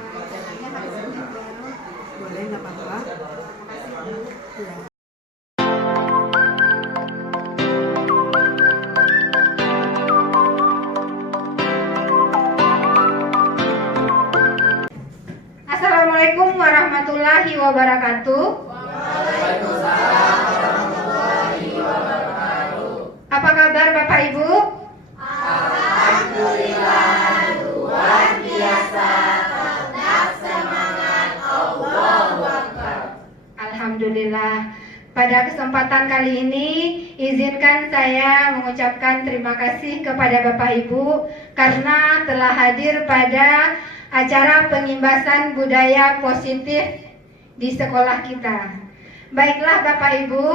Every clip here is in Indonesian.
Caranya harus ini baru. Boleh, nggak apa-apa. Ya. Assalamualaikum warahmatullahi wabarakatuh. Waalaikumsalam warahmatullahi wabarakatuh. Apa kabar Bapak Ibu? Alhamdulillah, luar biasa. Tetap semangat. Allahu Akbar. Alhamdulillah. Pada kesempatan kali ini, izinkan saya mengucapkan terima kasih kepada Bapak Ibu karena telah hadir pada acara pengimbasan budaya positif di sekolah kita. Baiklah Bapak Ibu,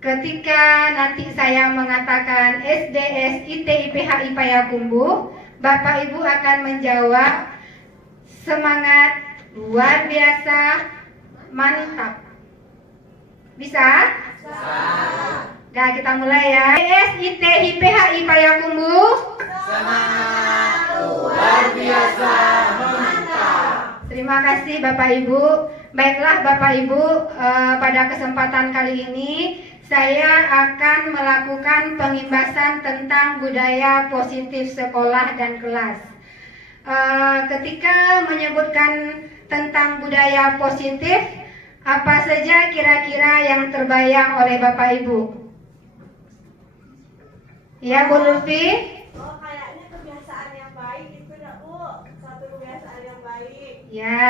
ketika nanti saya mengatakan SDS ITIPHI Payakumbuh, Bapak Ibu akan menjawab semangat, luar biasa, mantap. Bisa? Nah, kita mulai ya. SDS ITIPHI Payakumbuh. Semangat, luar biasa, mantap. Terima kasih Bapak Ibu. Baiklah Bapak Ibu, pada kesempatan kali ini saya akan melakukan pengimbasan tentang budaya positif sekolah dan kelas. Ketika menyebutkan tentang budaya positif, apa saja kira-kira yang terbayang oleh Bapak Ibu? Ya, Bu Lutfi? Oh, kayaknya kebiasaan yang baik itu enggak, Bu? Satu kebiasaan yang baik. Ya,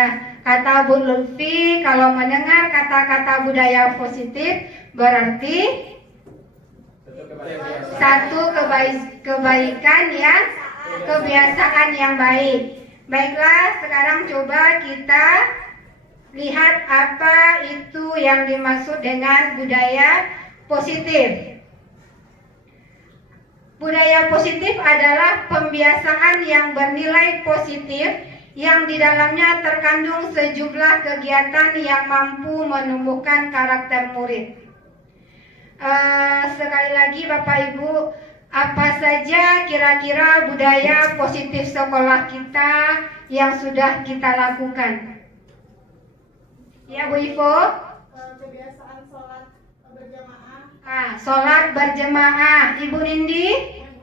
kata Bu Lutfi, kalau mendengar kata-kata budaya positif berarti satu kebaikan ya, kebiasaan yang baik. Baiklah, sekarang coba kita lihat apa itu yang dimaksud dengan budaya positif. Budaya positif adalah pembiasaan yang bernilai positif yang di dalamnya terkandung sejumlah kegiatan yang mampu menumbuhkan karakter murid. Sekali lagi Bapak Ibu, apa saja kira-kira budaya positif sekolah kita yang sudah kita lakukan? Ya Bu Ivo? Kebiasaan sholat berjamaah, Sholat berjemaah. Ibu Nindi?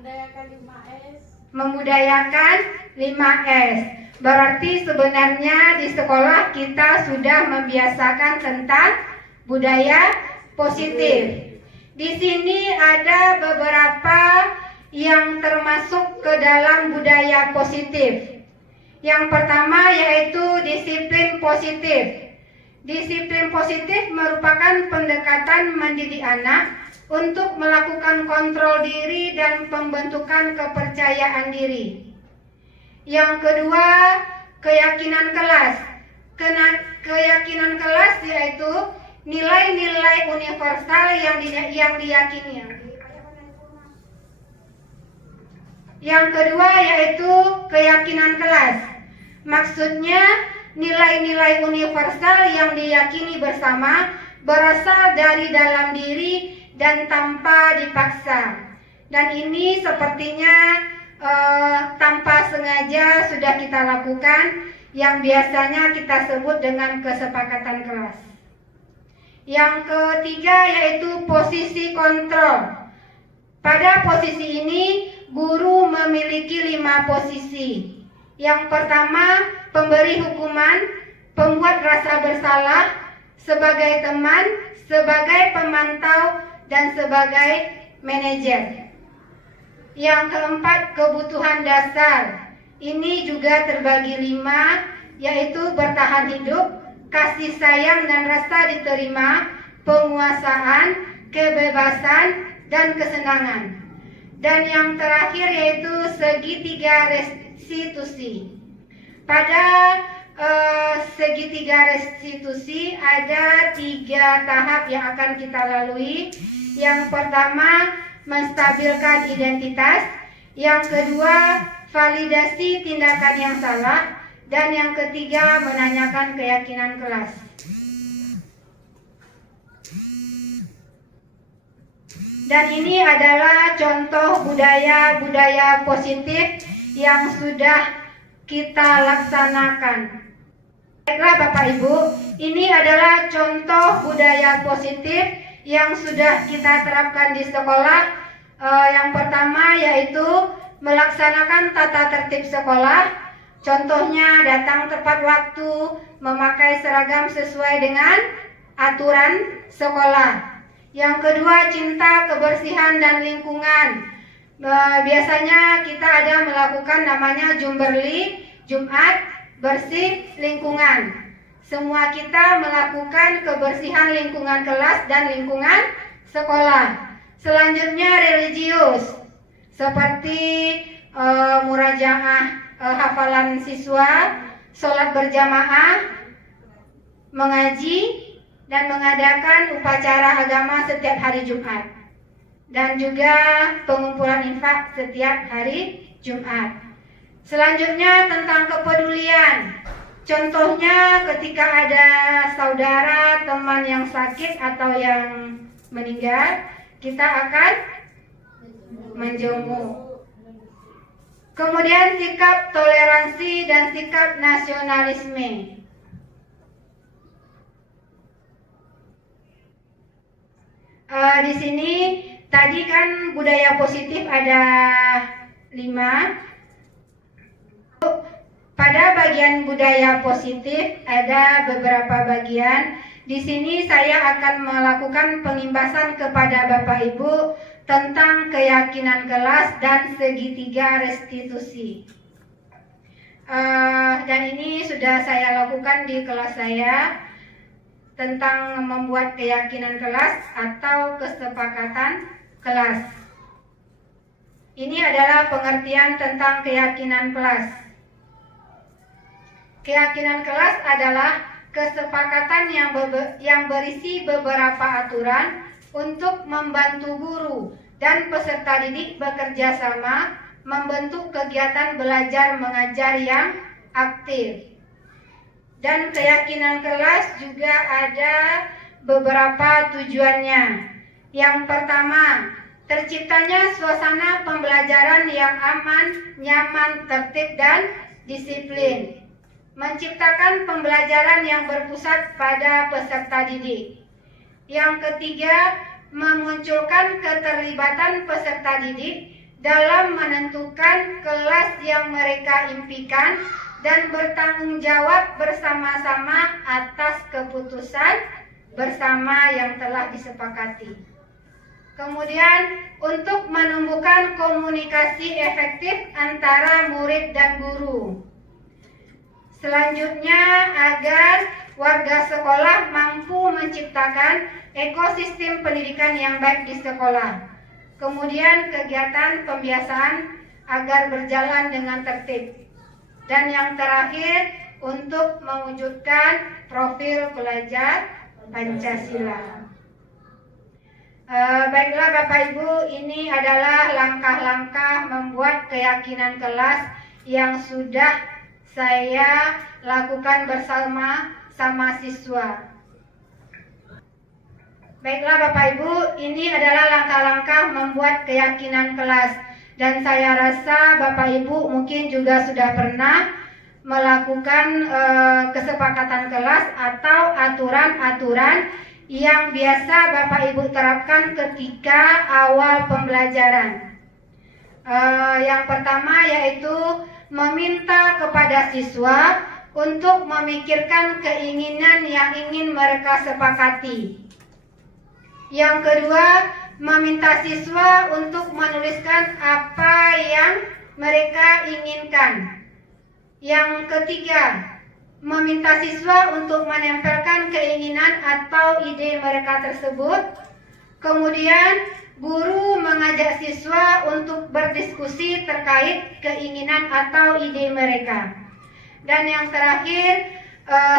membudayakan 5S. Membudayakan 5S. Berarti sebenarnya di sekolah kita sudah membiasakan tentang budaya positif. Di sini ada beberapa yang termasuk ke dalam budaya positif. Yang pertama yaitu disiplin positif. Disiplin positif merupakan pendekatan mendidik anak untuk melakukan kontrol diri dan pembentukan kepercayaan diri. Yang kedua, keyakinan kelas. Keyakinan kelas yaitu nilai-nilai universal yang diyakini. Yang kedua yaitu keyakinan kelas. Maksudnya nilai-nilai universal yang diyakini bersama berasal dari dalam diri dan tanpa dipaksa. Dan ini sepertinya tanpa sengaja sudah kita lakukan, yang biasanya kita sebut dengan kesepakatan kelas. Yang ketiga yaitu posisi kontrol. Pada posisi ini guru memiliki 5 posisi. Yang pertama, pemberi hukuman, pembuat rasa bersalah, sebagai teman, sebagai pemantau, dan sebagai manajer. Yang keempat, kebutuhan dasar. Ini juga terbagi 5, yaitu bertahan hidup, kasih sayang dan rasa diterima, penguasaan, kebebasan, dan kesenangan. Dan yang terakhir yaitu segitiga restitusi. Pada segitiga restitusi ada 3 tahap yang akan kita lalui. Yang pertama, menstabilkan identitas. Yang kedua, validasi tindakan yang salah. Dan yang ketiga, menanyakan keyakinan kelas. Dan ini adalah contoh budaya-budaya positif yang sudah kita laksanakan. Baiklah Bapak Ibu, ini adalah contoh budaya positif yang sudah kita terapkan di sekolah. Yang pertama yaitu melaksanakan tata tertib sekolah. Contohnya datang tepat waktu, memakai seragam sesuai dengan aturan sekolah. Yang kedua, cinta kebersihan dan lingkungan. Biasanya kita ada melakukan namanya Jumberli, Jumat bersih lingkungan. Semua kita melakukan kebersihan lingkungan kelas dan lingkungan sekolah. Selanjutnya religius, seperti murajaah hafalan siswa, sholat berjamaah, mengaji, dan mengadakan upacara agama setiap hari Jumat. Dan juga pengumpulan infak setiap hari Jumat. Selanjutnya tentang kepedulian. Contohnya ketika ada saudara, teman yang sakit atau yang meninggal, kita akan menjenguk. Kemudian sikap toleransi dan sikap nasionalisme. Di sini tadi kan budaya positif ada 5. Pada bagian budaya positif ada beberapa bagian. Di sini saya akan melakukan pengimbasan kepada Bapak Ibu tentang keyakinan kelas dan segitiga restitusi. Dan ini sudah saya lakukan di kelas saya tentang membuat keyakinan kelas atau kesepakatan kelas. Ini adalah pengertian tentang keyakinan kelas. Keyakinan kelas adalah kesepakatan yang berisi beberapa aturan untuk membantu guru dan peserta didik bekerja sama membentuk kegiatan belajar mengajar yang aktif. Dan keyakinan kelas juga ada beberapa tujuannya. Yang pertama, terciptanya suasana pembelajaran yang aman, nyaman, tertib, dan disiplin. Menciptakan pembelajaran yang berpusat pada peserta didik. Yang ketiga, memunculkan keterlibatan peserta didik dalam menentukan kelas yang mereka impikan dan bertanggung jawab bersama-sama atas keputusan bersama yang telah disepakati. Kemudian, untuk menumbuhkan komunikasi efektif antara murid dan guru. Selanjutnya, agar warga sekolah mampu menciptakan ekosistem pendidikan yang baik di sekolah. Kemudian, kegiatan pembiasaan agar berjalan dengan tertib. Dan yang terakhir, untuk mewujudkan profil pelajar Pancasila. Baiklah Bapak Ibu, ini adalah langkah-langkah membuat keyakinan kelas yang sudah saya lakukan bersama siswa. Baiklah Bapak Ibu, ini adalah langkah-langkah membuat keyakinan kelas. Dan saya rasa Bapak Ibu mungkin juga sudah pernah melakukan kesepakatan kelas atau aturan-aturan yang biasa Bapak Ibu terapkan ketika awal pembelajaran. Yang pertama yaitu meminta kepada siswa untuk memikirkan keinginan yang ingin mereka sepakati. Yang kedua, meminta siswa untuk menuliskan apa yang mereka inginkan. Yang ketiga, meminta siswa untuk menempelkan keinginan atau ide mereka tersebut. Kemudian, guru mengajak siswa untuk berdiskusi terkait keinginan atau ide mereka. Dan yang terakhir,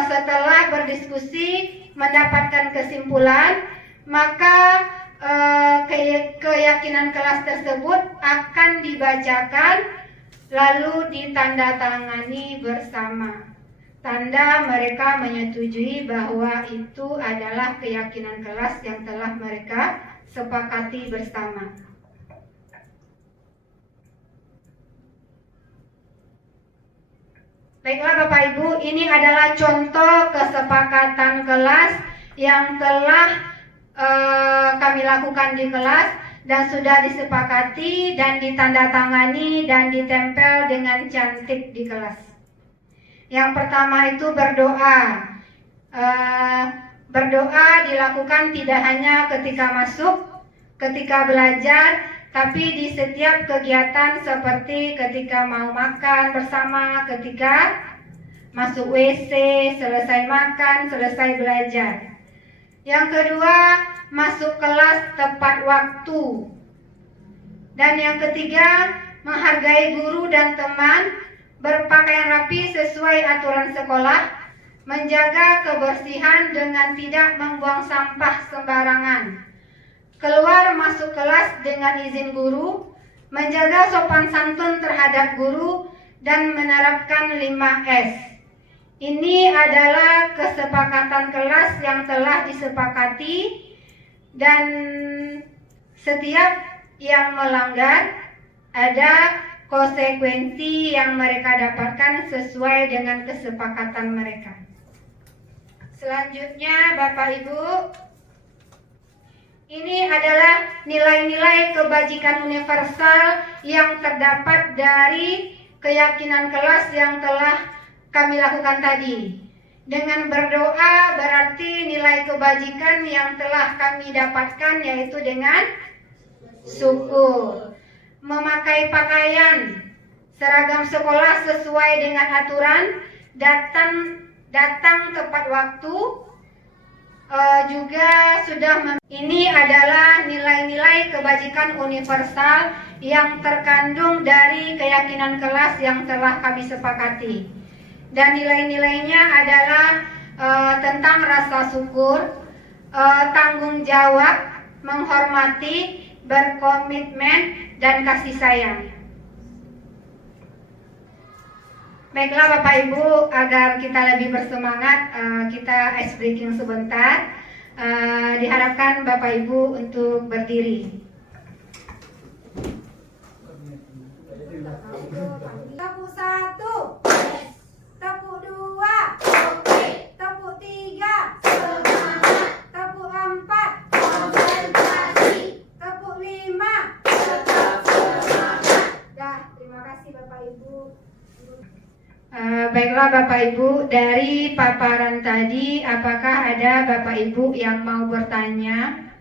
setelah berdiskusi mendapatkan kesimpulan, maka keyakinan kelas tersebut akan dibacakan lalu ditandatangani bersama. Tanda mereka menyetujui bahwa itu adalah keyakinan kelas yang telah mereka sepakati bersama. Baiklah Bapak Ibu, ini adalah contoh kesepakatan kelas yang telah kami lakukan di kelas dan sudah disepakati dan ditandatangani dan ditempel dengan cantik di kelas. Yang pertama itu berdoa. Berdoa dilakukan tidak hanya ketika masuk, ketika belajar, tapi di setiap kegiatan seperti ketika mau makan bersama, ketika masuk WC, selesai makan, selesai belajar. Yang kedua, masuk kelas tepat waktu. Dan yang ketiga, menghargai guru dan teman, berpakaian rapi sesuai aturan sekolah, menjaga kebersihan dengan tidak membuang sampah sembarangan, keluar masuk kelas dengan izin guru, menjaga sopan santun terhadap guru, dan menerapkan 5S. Ini adalah kesepakatan kelas yang telah disepakati dan setiap yang melanggar ada konsekuensi yang mereka dapatkan sesuai dengan kesepakatan mereka. Selanjutnya Bapak Ibu, ini adalah nilai-nilai kebajikan universal yang terdapat dari keyakinan kelas yang telah kami lakukan tadi. Dengan berdoa berarti nilai kebajikan yang telah kami dapatkan yaitu dengan syukur. Memakai pakaian seragam sekolah sesuai dengan aturan, datang tepat waktu, juga sudah ini adalah nilai-nilai kebajikan universal yang terkandung dari keyakinan kelas yang telah kami sepakati. Dan nilai-nilainya adalah tentang rasa syukur, tanggung jawab, menghormati, berkomitmen, dan kasih sayang. Baiklah Bapak Ibu, agar kita lebih bersemangat, kita ice breaking sebentar. Diharapkan Bapak Ibu untuk berdiri. Tepuk 1, tepuk 2, tepuk 3, tepuk 4, konsentrasi, tepuk 5. Dah, terima kasih Bapak Ibu. Baiklah Bapak Ibu, dari paparan tadi apakah ada Bapak Ibu yang mau bertanya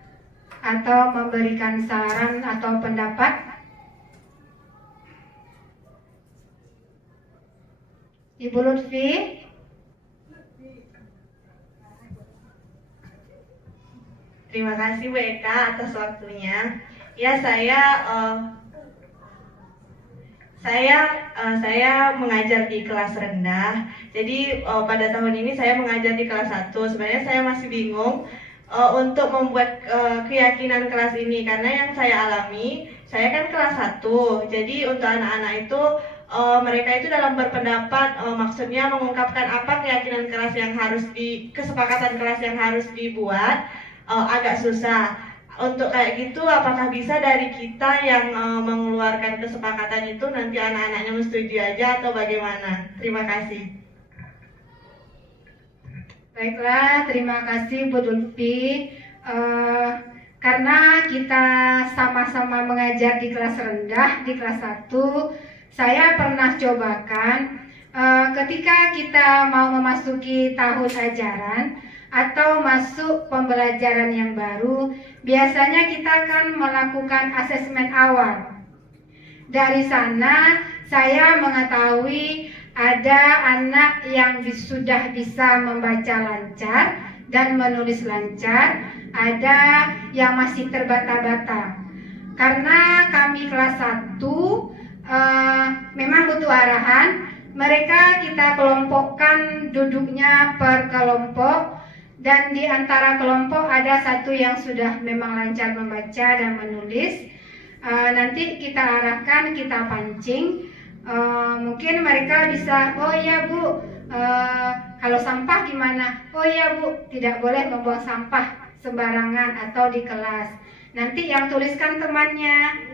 atau memberikan saran atau pendapat? Ibu Lutfi? Terima kasih Bu Eka atas waktunya. Ya, saya mengajar di kelas rendah. Jadi pada tahun ini saya mengajar di kelas 1. Sebenarnya saya masih bingung untuk membuat keyakinan kelas ini karena yang saya alami, saya kan kelas 1. Jadi untuk anak-anak itu mereka itu dalam berpendapat maksudnya mengungkapkan apa keyakinan kelas yang harus kesepakatan kelas yang harus dibuat agak susah. Untuk kayak gitu, apakah bisa dari kita yang mengeluarkan kesepakatan itu nanti anak-anaknya menyetujui aja atau bagaimana? Terima kasih. Baiklah, terima kasih Bu Lutfi. Karena kita sama-sama mengajar di kelas rendah, di kelas 1, saya pernah cobakan ketika kita mau memasuki tahun ajaran atau masuk pembelajaran yang baru, biasanya kita akan melakukan asesmen awal. Dari sana saya mengetahui ada anak yang sudah bisa membaca lancar dan menulis lancar, ada yang masih terbata-bata. Karena kami kelas 1 memang butuh arahan, mereka kita kelompokkan duduknya per kelompok. Dan di antara kelompok ada satu yang sudah memang lancar membaca dan menulis. Nanti kita arahkan, kita pancing. Mungkin mereka bisa, oh ya Bu, kalau sampah gimana? Oh ya Bu, tidak boleh membuang sampah sembarangan atau di kelas. Nanti yang tuliskan temannya.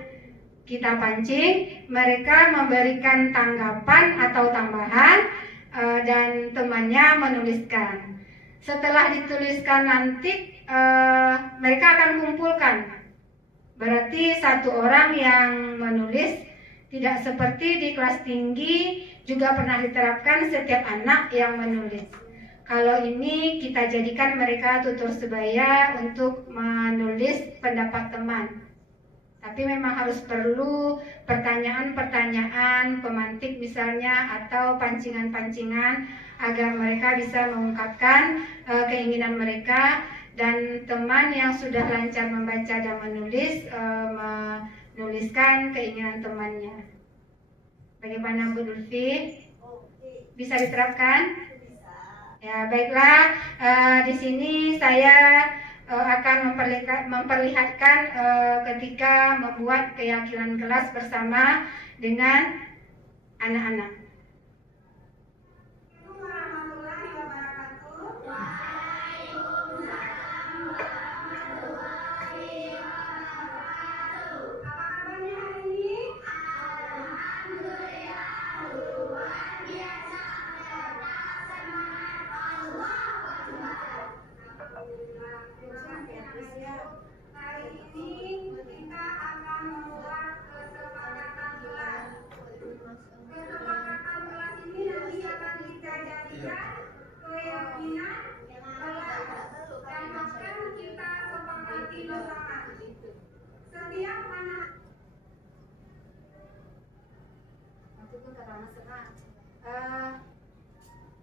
Kita pancing, mereka memberikan tanggapan atau tambahan. dan temannya menuliskan. Setelah dituliskan nanti mereka akan mengumpulkan. Berarti satu orang yang menulis, tidak seperti di kelas tinggi juga pernah diterapkan setiap anak yang menulis. Kalau ini kita jadikan mereka tutur sebaya untuk menulis pendapat teman. Tapi memang harus perlu pertanyaan-pertanyaan pemantik misalnya atau pancingan-pancingan agar mereka bisa mengungkapkan keinginan mereka, dan teman yang sudah lancar membaca dan menulis menuliskan keinginan temannya. Bagaimana Bu Lutfi? Bisa diterapkan? Ya, baiklah. Di sini saya akan memperlihatkan ketika membuat keyakinan kelas bersama dengan anak-anak.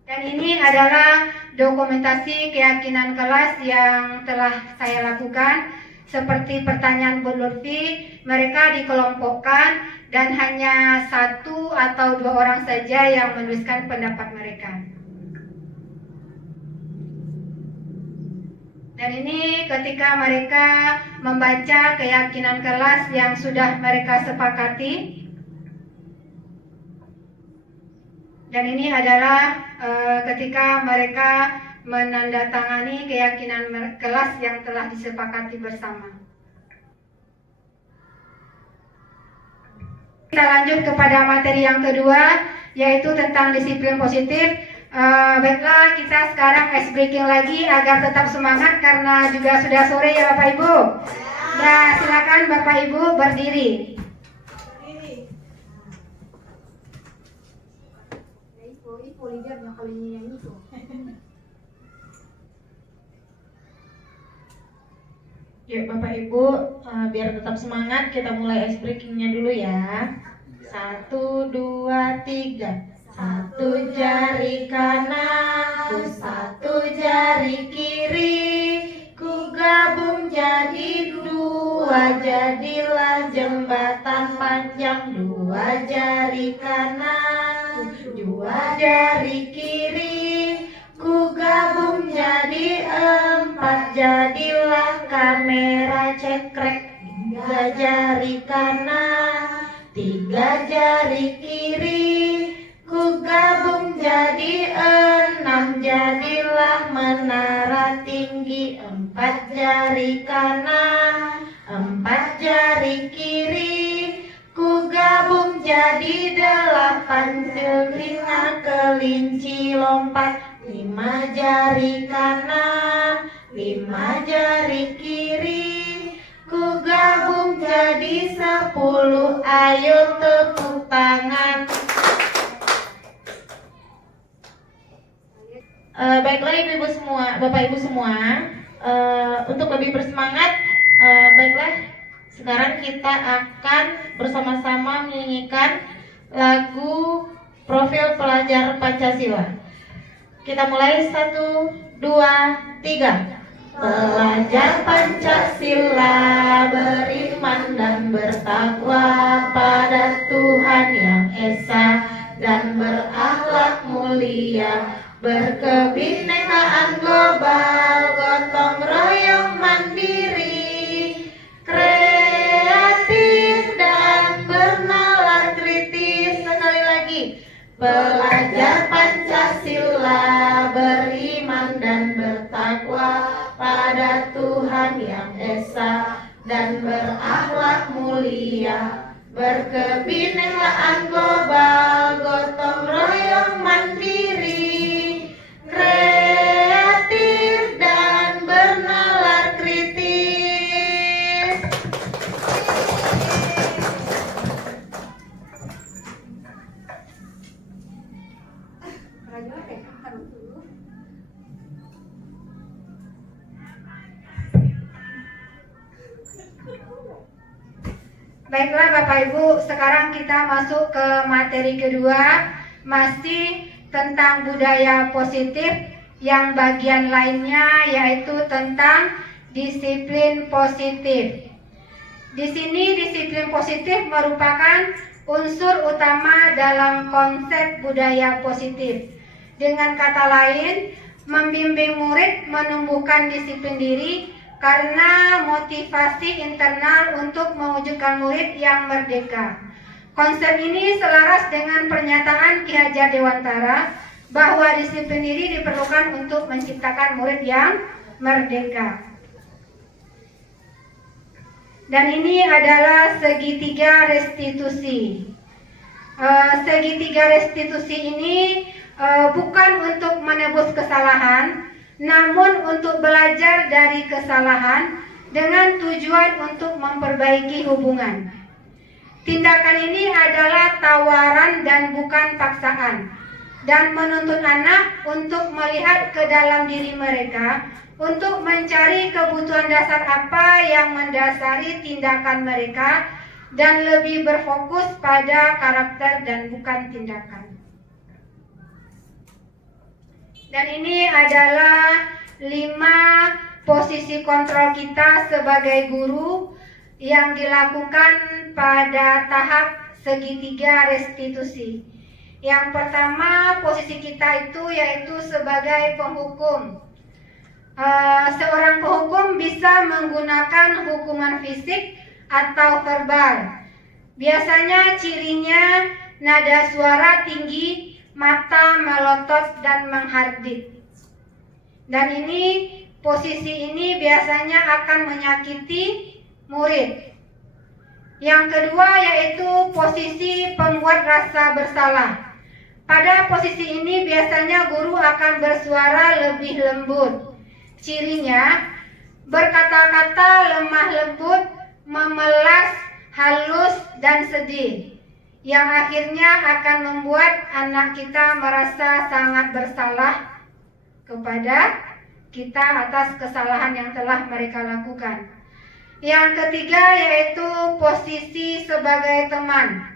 Dan ini adalah dokumentasi keyakinan kelas yang telah saya lakukan. Seperti pertanyaan Bu Lutfi, mereka dikelompokkan dan hanya 1 atau 2 orang saja yang menuliskan pendapat mereka. Dan ini ketika mereka membaca keyakinan kelas yang sudah mereka sepakati. Dan ini adalah ketika mereka menandatangani keyakinan kelas yang telah disepakati bersama. Kita lanjut kepada materi yang kedua, yaitu tentang disiplin positif. Baiklah, kita sekarang ice breaking lagi agar tetap semangat karena juga sudah sore ya Bapak Ibu. Nah, silakan Bapak Ibu berdiri. Yuk Bapak Ibu, biar tetap semangat kita mulai ice breakingnya dulu ya. 1, 2, 3. 1 jari kananku, 1 jari kiri, ku gabung jadi 2, jadilah jembatan panjang. 2 jari kananku, 2 jari kiri, ku gabung jadi 4, jadilah kamera cekrek. 3 jari kanan, 3 jari kiri, ku gabung jadi 6, jadilah menara tinggi. 4 jari kanan, 4 jari kiri, ku gabung jadi 8, telinga kelinci lompat. 5 jari kanan, 5 jari kiri, ku gabung jadi 10. Ayo tepuk tangan. Baiklah ibu-ibu semua, bapak ibu semua, untuk lebih bersemangat, baiklah sekarang kita akan bersama-sama menyanyikan lagu Profil Pelajar Pancasila. Kita mulai 1, 2, 3. Pelajar Pancasila beriman dan bertakwa pada Tuhan Yang Esa dan berakhlak mulia, berkebinekaan global, gotong royong mandiri, kreatif dan bernalar kritis. Sekali lagi, pelajar Pancasila beriman dan bertakwa pada Tuhan Yang Esa dan berakhlak mulia, berkebinekaan global, gotong royong mandiri, Baiklah Bapak Ibu, sekarang kita masuk ke materi kedua, masih tentang budaya positif, yang bagian lainnya yaitu tentang disiplin positif. Di sini disiplin positif merupakan unsur utama dalam konsep budaya positif. Dengan kata lain, membimbing murid menumbuhkan disiplin diri karena motivasi internal untuk mewujudkan murid yang merdeka. Konsep ini selaras dengan pernyataan Ki Hajar Dewantara bahwa disiplin diri diperlukan untuk menciptakan murid yang merdeka. Dan ini adalah segitiga restitusi. Segitiga restitusi ini bukan untuk menebus kesalahan, namun untuk belajar dari kesalahan dengan tujuan untuk memperbaiki hubungan. Tindakan ini adalah tawaran dan bukan paksaan, dan menuntut anak untuk melihat ke dalam diri mereka untuk mencari kebutuhan dasar apa yang mendasari tindakan mereka dan lebih berfokus pada karakter dan bukan tindakan. Dan ini adalah 5 posisi kontrol kita sebagai guru yang dilakukan pada tahap segitiga restitusi. Yang pertama, posisi kita itu yaitu sebagai penghukum. Seorang penghukum bisa menggunakan hukuman fisik atau verbal. Biasanya cirinya nada suara tinggi, mata melotot dan menghardik. Dan posisi ini biasanya akan menyakiti murid. Yang kedua yaitu posisi pembuat rasa bersalah. Pada posisi ini biasanya guru akan bersuara lebih lembut. Cirinya berkata-kata lemah lembut, memelas, halus dan sedih, yang akhirnya akan membuat anak kita merasa sangat bersalah kepada kita atas kesalahan yang telah mereka lakukan. Yang ketiga yaitu posisi sebagai teman.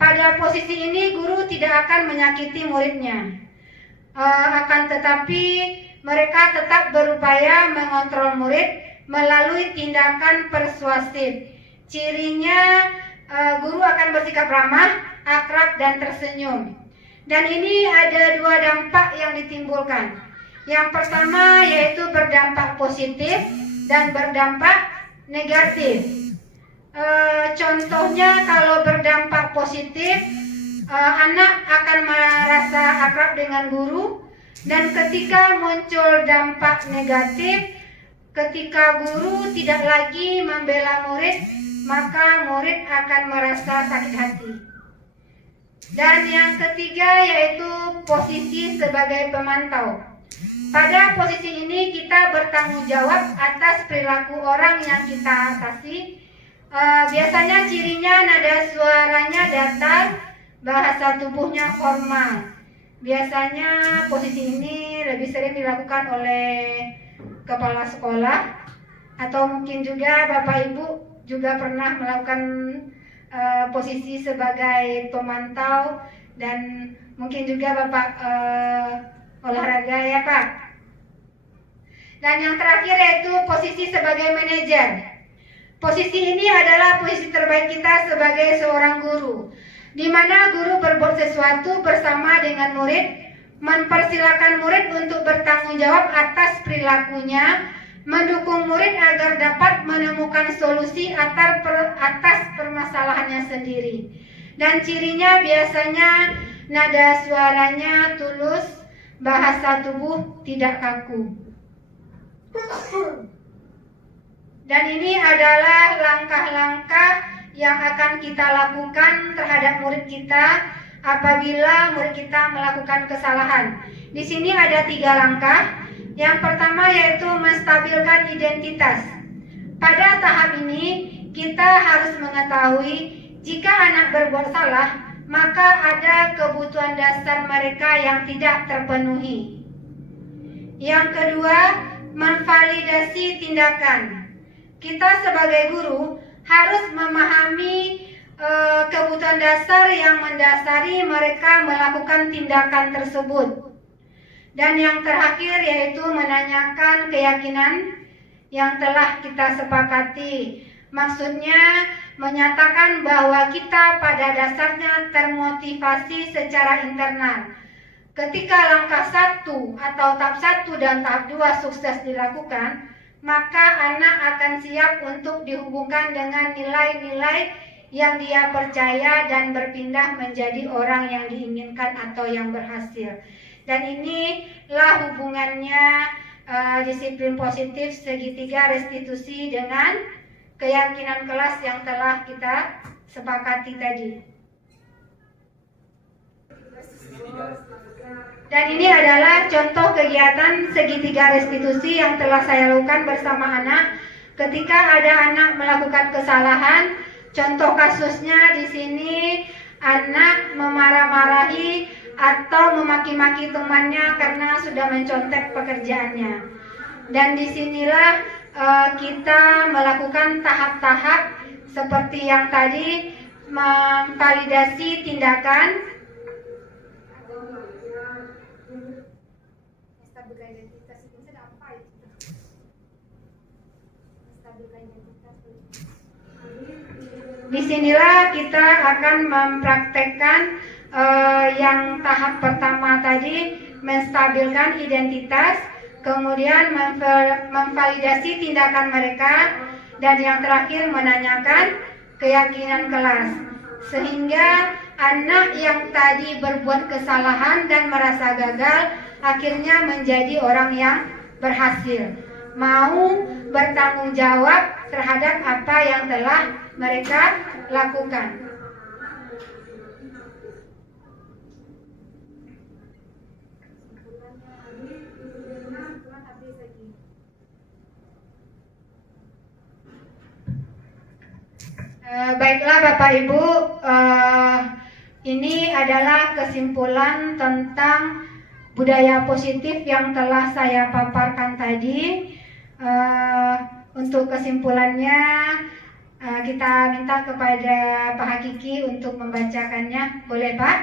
Pada posisi ini guru tidak akan menyakiti muridnya, akan tetapi mereka tetap berupaya mengontrol murid melalui tindakan persuasif. Cirinya guru akan bersikap ramah, akrab dan tersenyum. Dan ini ada 2 dampak yang ditimbulkan. Yang pertama yaitu berdampak positif dan berdampak negatif. Contohnya kalau berdampak positif, anak akan merasa akrab dengan guru, dan ketika muncul dampak negatif, ketika guru tidak lagi membela murid, maka murid akan merasa sakit hati. Dan yang ketiga yaitu posisi sebagai pemantau. Pada posisi ini kita bertanggung jawab atas perilaku orang yang kita atasi. Biasanya cirinya nada suaranya datar, bahasa tubuhnya formal. Biasanya posisi ini lebih sering dilakukan oleh kepala sekolah, atau mungkin juga Bapak Ibu juga pernah melakukan posisi sebagai pemantau, dan mungkin juga Bapak olahraga ya Pak. Dan yang terakhir yaitu posisi sebagai manajer. Posisi ini adalah posisi terbaik kita sebagai seorang guru, di mana guru berbuat sesuatu bersama dengan murid, mempersilahkan murid untuk bertanggung jawab atas perilakunya, mendukung murid agar dapat menemukan solusi atas permasalahannya sendiri. Dan cirinya biasanya nada suaranya tulus, bahasa tubuh tidak kaku. Dan ini adalah langkah-langkah yang akan kita lakukan terhadap murid kita apabila murid kita melakukan kesalahan. Di sini ada 3 langkah. Yang pertama yaitu menstabilkan identitas. Pada tahap ini kita harus mengetahui jika anak berbuat salah, maka ada kebutuhan dasar mereka yang tidak terpenuhi. Yang kedua, menvalidasi tindakan. Kita sebagai guru harus memahami kebutuhan dasar yang mendasari mereka melakukan tindakan tersebut. Dan yang terakhir yaitu menanyakan keyakinan yang telah kita sepakati. Maksudnya menyatakan bahwa kita pada dasarnya termotivasi secara internal. Ketika langkah 1 atau tahap 1 dan tahap 2 sukses dilakukan, maka anak akan siap untuk dihubungkan dengan nilai-nilai yang dia percaya dan berpindah menjadi orang yang diinginkan atau yang berhasil. Dan inilah hubungannya disiplin positif segitiga restitusi dengan keyakinan kelas yang telah kita sepakati tadi. Dan ini adalah contoh kegiatan segitiga restitusi yang telah saya lakukan bersama anak. Ketika ada anak melakukan kesalahan, contoh kasusnya di sini anak memarah-marahi atau memaki-maki temannya karena sudah mencontek pekerjaannya. Dan disinilah kita melakukan tahap-tahap seperti yang tadi, memvalidasi tindakan, disinilah kita akan mempraktekkan yang tahap pertama tadi, menstabilkan identitas, kemudian memvalidasi tindakan mereka, dan yang terakhir menanyakan keyakinan kelas. Sehingga anak yang tadi berbuat kesalahan dan merasa gagal akhirnya menjadi orang yang berhasil, mau bertanggung jawab terhadap apa yang telah mereka lakukan. Baiklah Bapak Ibu, ini adalah kesimpulan tentang budaya positif yang telah saya paparkan tadi. Untuk kesimpulannya kita minta kepada Pak Hakiki untuk membacakannya. Boleh Pak?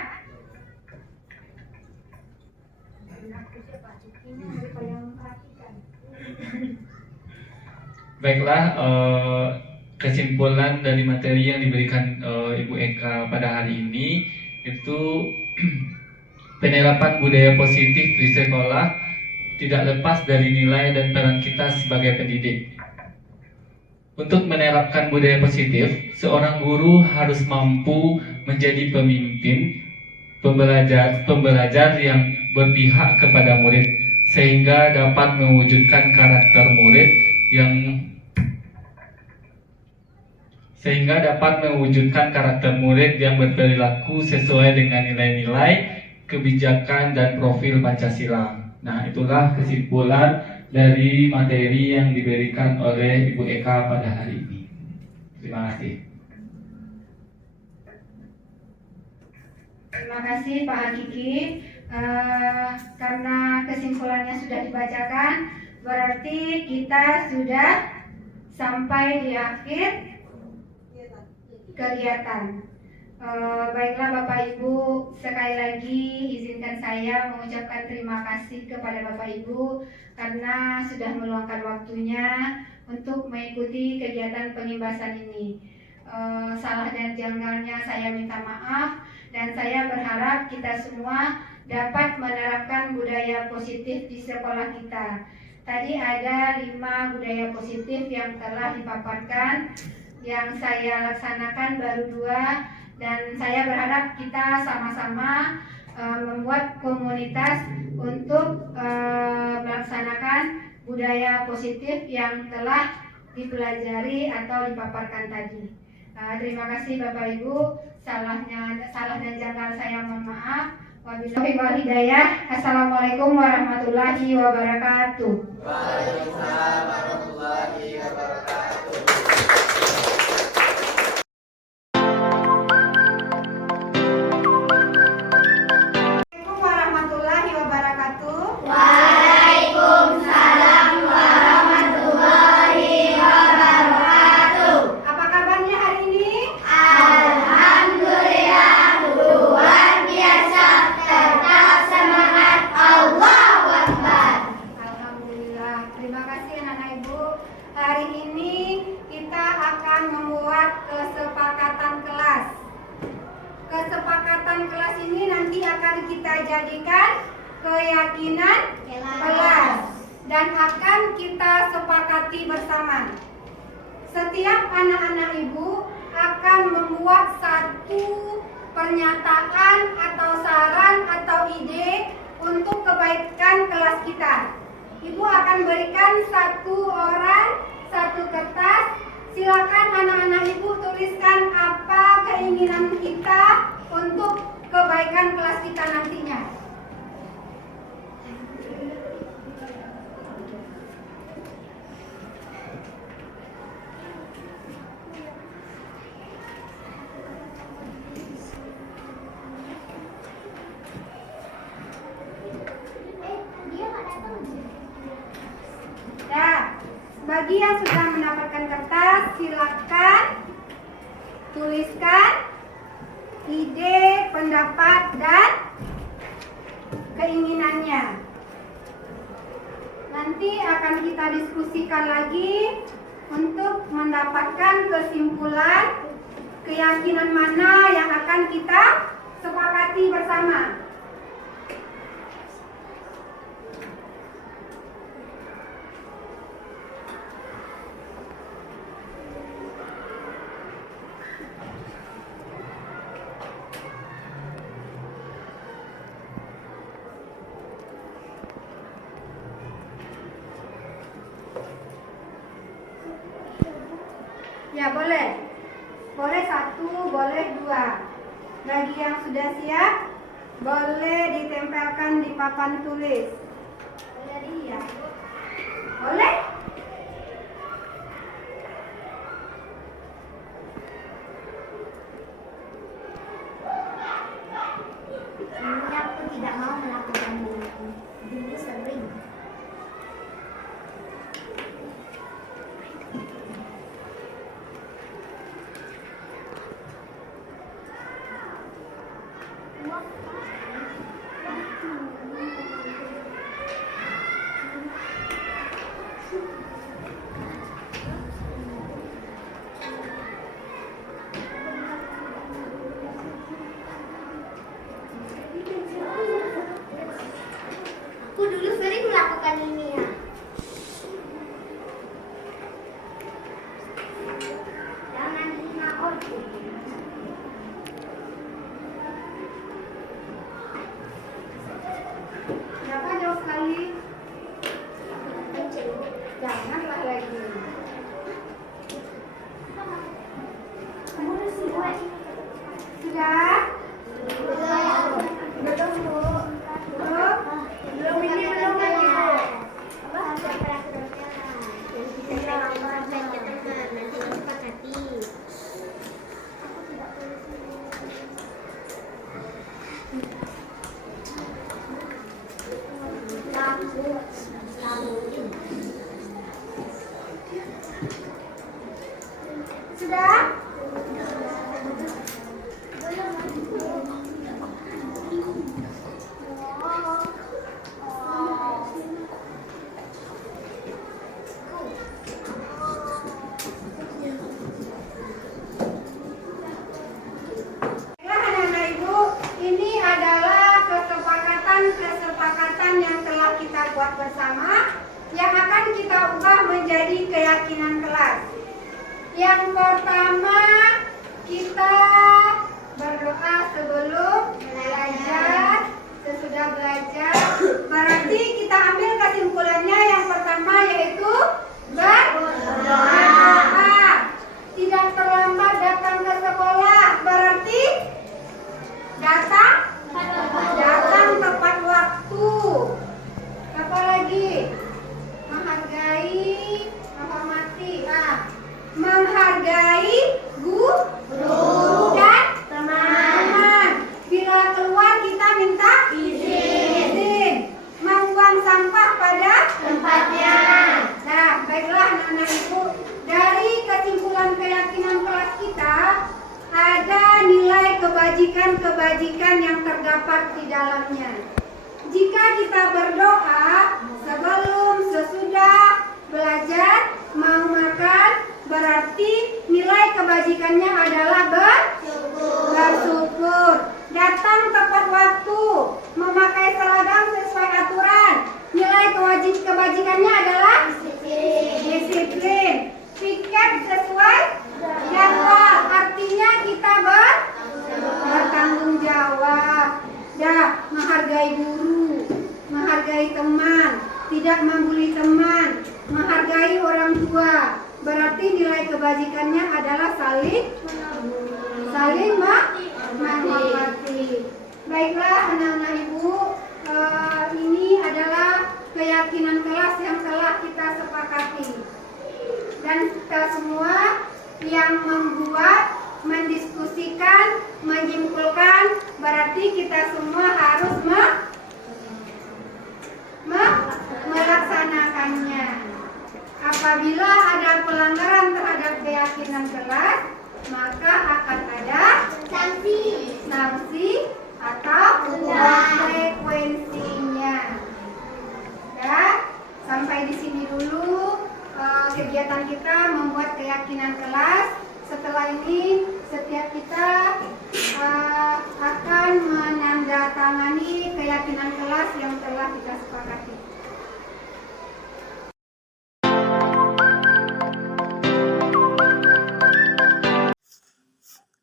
Baiklah, kesimpulan dari materi yang diberikan Ibu Eka pada hari ini itu penerapan budaya positif di sekolah tidak lepas dari nilai dan peran kita sebagai pendidik. Untuk menerapkan budaya positif, seorang guru harus mampu menjadi pemimpin, pembelajar yang berpihak kepada murid, sehingga dapat mewujudkan karakter murid yang berperilaku sesuai dengan nilai-nilai, kebijakan, dan profil Pancasila. Nah, itulah kesimpulan dari materi yang diberikan oleh Ibu Eka pada hari ini. Terima kasih. Terima kasih Pak Hakiki. Karena kesimpulannya sudah dibacakan, berarti kita sudah sampai di akhir kegiatan. Baiklah Bapak Ibu, sekali lagi izinkan saya mengucapkan terima kasih kepada Bapak Ibu karena sudah meluangkan waktunya untuk mengikuti kegiatan pengimbasan ini. Salah dan janggalnya saya minta maaf, dan saya berharap kita semua dapat menerapkan budaya positif di sekolah kita. Tadi ada 5 budaya positif yang telah dipaparkan, yang saya laksanakan baru 2. Dan saya berharap kita sama-sama membuat komunitas untuk melaksanakan budaya positif yang telah dipelajari atau dipaparkan tadi. Terima kasih Bapak Ibu. Salah dan janggal saya mohon maaf. Wabillahi wal hidayah. Assalamualaikum warahmatullahi wabarakatuh. Waalaikumsalam warahmatullahi wabarakatuh. keyakinan kelas dan akan kita sepakati bersama. Setiap anak-anak ibu akan membuat satu pernyataan atau saran atau ide untuk kebaikan kelas kita. Ibu akan berikan satu orang satu kertas. Silakan anak-anak ibu tuliskan apa keinginan kita untuk kebaikan kelas kita nantinya. Bagi yang sudah mendapatkan kertas, silakan tuliskan ide, pendapat, dan keinginannya. Nanti akan kita diskusikan lagi untuk mendapatkan kesimpulan keyakinan mana yang akan kita sepakati bersama. Ya boleh, boleh satu, boleh dua. Bagi yang sudah siap, boleh ditempelkan di papan tulis. Jadi ya, boleh. Ini aku tidak mau melakukan dulu sering. Aku dulu sering melakukan ini ya. Jangan hina aku. Siapa jauh sekali? Janganlah lagi. Sudah? Belum ini belum lagi. Apa? Nanti sepakati. Sudah? Anak-anak ibu, ini adalah kesepakatan yang telah kita buat bersama yang akan kita ubah menjadi keyakinan kelas. Yang pertama, kita berdoa sebelum belajar. Sesudah belajar, berarti kita ambil kesimpulannya yang pertama yaitu berdoa. Tidak terlambat datang ke sekolah, berarti datang tepat waktu. Apa lagi? Menghargai, menghormati. Menghargai guru dan teman. Bila keluar kita minta izin. Membuang sampah pada tempatnya. Nah, baiklah anak-anak ibu, dari kesimpulan keyakinan kelas kita ada nilai kebajikan-kebajikan yang terdapat di dalamnya. Jika kita berdoa sebelum, sesudah belajar, mau makan, berarti nilai kebajikannya adalah bersyukur. Datang tepat waktu, memakai seragam sesuai aturan, kebajikannya adalah disiplin. Piket sesuai jadwal, artinya kita bertanggung jawab. Menghargai guru, menghargai teman, tidak membuli teman, menghargai orang tua. Berarti nilai kebajikannya adalah saling menghormati. Baiklah anak-anak ibu, ini adalah keyakinan kelas yang telah kita sepakati. Dan kita semua yang membuat, mendiskusikan, menyimpulkan, berarti kita semua harus melaksanakannya. Apabila ada pelanggaran terhadap keyakinan kelas, maka akan ada sanksi atau konsekuensinya. Ya, sampai di sini dulu kegiatan kita membuat keyakinan kelas. Setelah ini setiap kita akan menandatangani keyakinan kelas yang telah kita sepakati.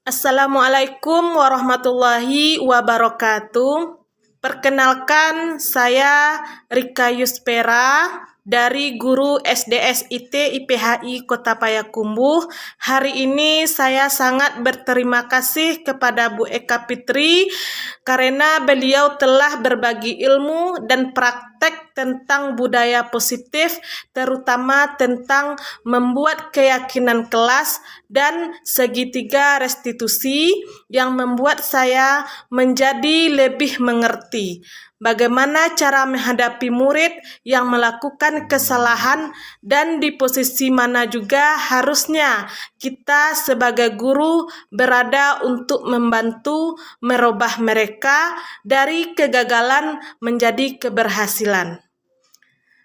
Assalamualaikum warahmatullahi wabarakatuh. Perkenalkan, saya Rika Yuspera dari guru SDS IT IPHI Kota Payakumbuh. Hari ini saya sangat berterima kasih kepada Bu Eka Fitri karena beliau telah berbagi ilmu dan praktek tentang budaya positif, terutama tentang membuat keyakinan kelas dan segitiga restitusi yang membuat saya menjadi lebih mengerti bagaimana cara menghadapi murid yang melakukan kesalahan dan di posisi mana juga harusnya kita sebagai guru berada untuk membantu merubah mereka dari kegagalan menjadi keberhasilan.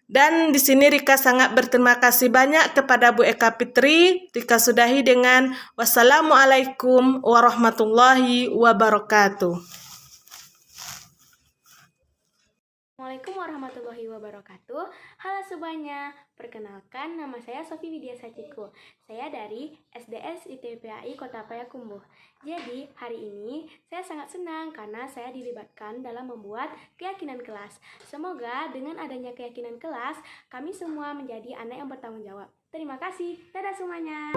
Dan di sini Rika sangat berterima kasih banyak kepada Bu Eka Fitri. Rika sudahi dengan wassalamualaikum warahmatullahi wabarakatuh. Assalamualaikum warahmatullahi wabarakatuh. Halo semuanya, perkenalkan nama saya Sofi Widya Saciko. Saya dari SDS ITPAI Kota Payakumbuh. Jadi hari ini saya sangat senang karena saya dilibatkan dalam membuat keyakinan kelas. Semoga dengan adanya keyakinan kelas, kami semua menjadi anak yang bertanggung jawab. Terima kasih, dadah semuanya.